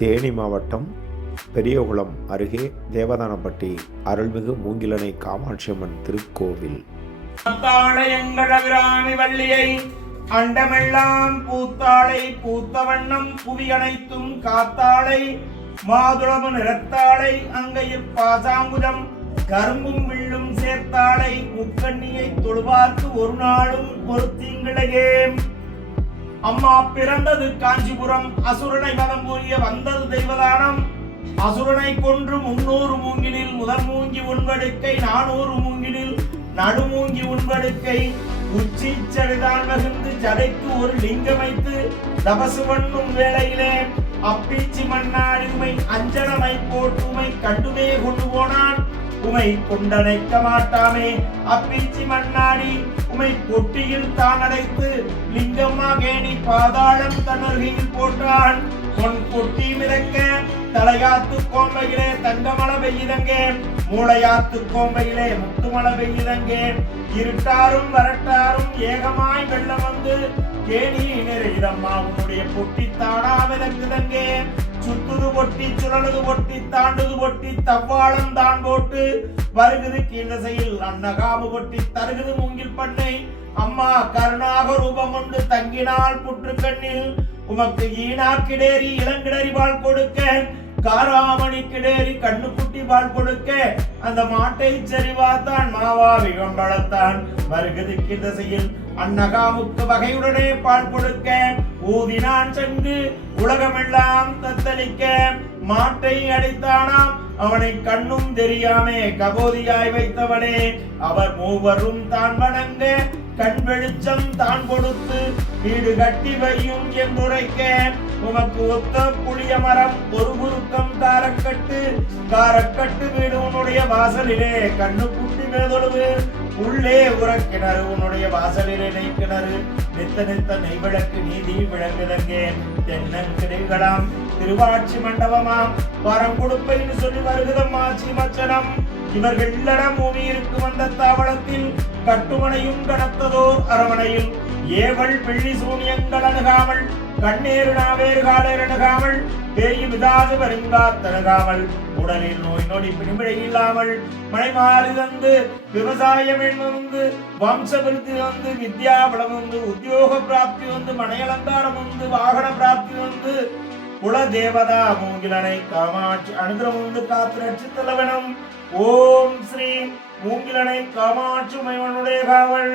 தேனி மாவட்டம் பெரியகுளம் அருகே தேவதானப்பட்டி அருள்மிகு மூங்கிலனை காமாட்சியம்மன் திருக்கோவில். வள்ளியை அண்டமெல்லாம் பூத்தாளை பூத்த வண்ணம் புவி அனைத்தும் காத்தாளை மாதுளமு நிறத்தாளை அங்கையில் பாசாங்குதம் கரும்பும் வில்லும் சேர்த்தாளை முக்கண்ணியை தொழுவார்க்கு ஒரு நாளும் ஒரு தீங்கிழையே அம்மா பிறந்தது காஞ்சிபுரம் அசுரனை வதம் கூறிய வந்தது தெய்வதானம். அசுரனை கொன்று முன்னூறு மூங்கிலில் முதல் மூங்கி உண்படுக்கை நானூறு மூங்கிலில் நடுமூங்கி உண்படுக்கை. உச்சி சடைதான் மகிழ்ந்து ஜடைக்கு ஒரு லிங்கம் வைத்து தபசு பண்ணும் வேளையிலே அப்பீச்சி மண்ணாடுமை அஞ்சனமை போட்டுமை கண்டுமே கொண்டு போனான். உமை கொண்டனைக்க மாட்டாமே. அப்பிச்சி மண்ணாடி உமை பொட்டியில் தான் அடைத்து லிங்கம்மா கேணி பாதாளம் தன்னருகையில் போட்டான். பொன் பொட்டி மிதக்க தலையாத்து கோம்பையிலே தங்கமள பெய்யுதங்கே மூளையாத்து கோம்பையிலே முத்துமள பெய்யுதங்கே இருட்டாரும் வரட்டாரும் ஏகமாய் வெள்ளம் வந்து கேணி நிறையிடம்மா உன்னுடைய பொட்டி தாடா மிதக்குதங்கே சுத்துது பொட்டி சுழலுது பொட்டி தாண்டுது பொட்டி தவ்வாளம் தான் போட்டு வருகுது கீழசையில் அன்னகாமு கொட்டி தருகுது மூங்கில் பண்ணை. அம்மா கருணாக ரூபம் கொண்டு தங்கினாள் புற்று கண்ணில். உமக்கு ஈனாக்கிடேறி இளங்கிடறி வாழ் கொடுக்க. காராமணி கிடேறி கண்ணுக்குட்டி பால் கொடுக்க. அந்த மாட்டை சரிவாத்தான் மாவா விகம்பளத்தான் வருகுது கிதசையில் அன்னகாவுக்கு வகையுடனே பால் கொடுக்க. ஊதினான் சென்று உலகமெல்லாம் தத்தளிக்க மாட்டை அடித்தானாம். அவனை கண்ணும் தெரியாமே கபோதியாய் வைத்தவனே அவர் மூவரும் தான் வணங்க கண் வெளிச்சம் தான் கொடுத்து வீடு கட்டி வையும் என்றுரைக்க உமக்கு ஒத்த புளிய மரம் ஒரு குருக்கம் தாரக்கட்டு தாரக்கட்டு வீடு உன்னுடைய வாசலிலே. கண்ணு குட்டி மேதொழுவு உள்ளே உறக்கிணறு உன்னுடைய வாசலிலே நெய்க்கிணறு. நித்த நித்த நெய்விளக்கு நீதி விளங்குதங்கே தென்னங்கிடைகளாம் திருவாட்சி மண்டபமாம். வரம் கொடுப்பைன்னு சொல்லி வருகிறம்மா சீமச்சனம். இவர்கள் இல்லடம் பூமியிற்கு வந்த தாவளத்தில் கட்டுமனையும் கடத்ததோர் அரவணையில் ஏவள் பிள்ளி சூனியங்கள் அணுகாமல் கண்ணேறு நாவேறு காலேர் அணுகாமல் பேய் விதாது வருங்காத்தணுகாமல் உடலில் நோய் நொடி பிடிபிடை இல்லாமல் மழை மாறி தந்து விவசாயம் வந்து வம்சபிருத்தி வந்து வித்யா பலம் வந்து உத்தியோக பிராப்தி வந்து மனையலங்காரம் வந்து வாகன பிராப்தி வந்து குலதேவதா மூங்கிலனை காமாட்சி அனுகிரம் வந்து காத்து ரட்சித்தலவனம் ஓம் ஸ்ரீ மூங்கிலனை காமாட்சி மைவனுடைய காவல்.